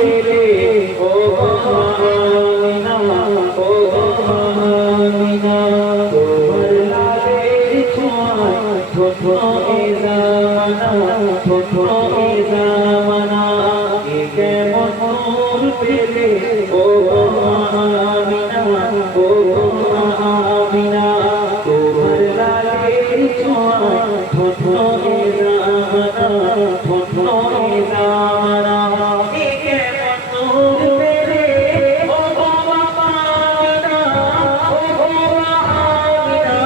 পেলে ও আমিনা ও আমিনা তোমার লালের ছোঁয়ায় ছোটো এ জামানা ছোটো এ জামানা কেমন নূর পেলে ও আমিনা ও আমিনা তোমার লালের ছোঁয়ায় ছোটো এ জামানা ছোটো এ জামানা কেমন নূর পেলে ও আমিনা ও আমিনা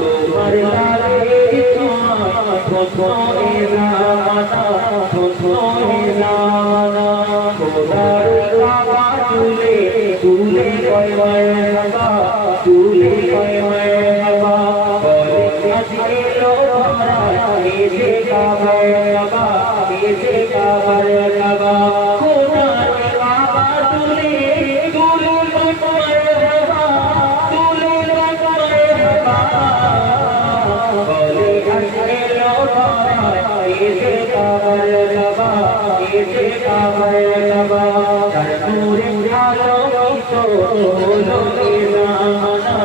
তোমার লালের ছোঁয়ায় ছোটো এ জামানা ছোটো এ জামানা খোদার কাবা তুলে তুলে কয় বাবা তুলে কয় বাবা বলে আজ এলো ধরা এসে কাবা বাবা এসে কাবা বাবা খোদার কাবা তুলে তুলে কয় বাবা তুলে কয় বাবা বলে আজ এলো ধরা এসে কাবা বাবা এসে কাবা বাবা তার নূরে আলোকিত হলো এ জামানা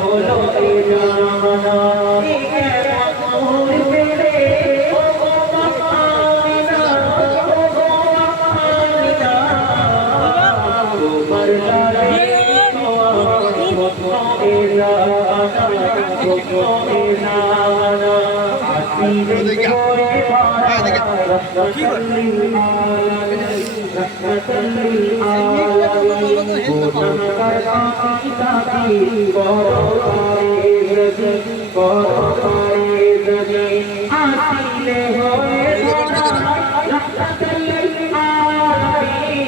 হলো এ জামানা কেমন নূর পেলে ও আমিনা ও আমিনা তোমার লালের ছোঁয়ায় ছোটো এ জামানা ছোটো এ জামানা আসিবে করে রহমতুল লিল আলামিন রহমতুল লিল আলামিন গুনাহগার কাফি বড় করে যদি বড় করে যদি আসিলে হয়ে রহমতুল লিল আলামিন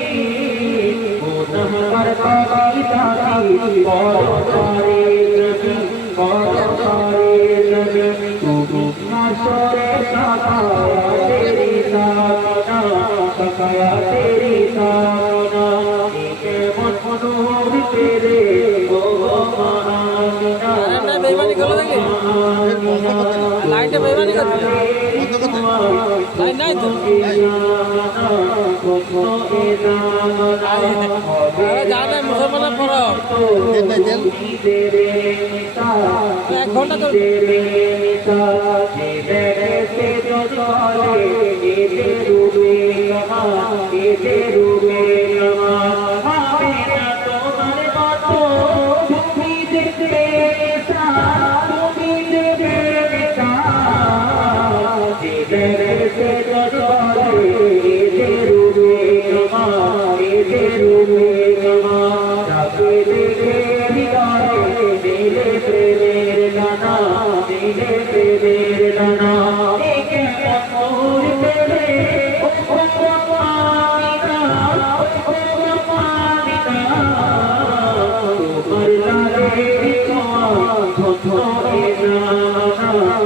গুনাহগার কাফি বড় করে যদি বড় করে যদি তুমি মাসরে সাকায়া তেরি সানা সাকায়া তেরি সানা কেমন নূর তেরে ও আমিনা না বেইমানি করো নাকি লাইটে বেইমানি করো লাইট নাই তো জানে মুসলমানের পড়ো 1 ঘন্টা তো ছোটো এ জামানা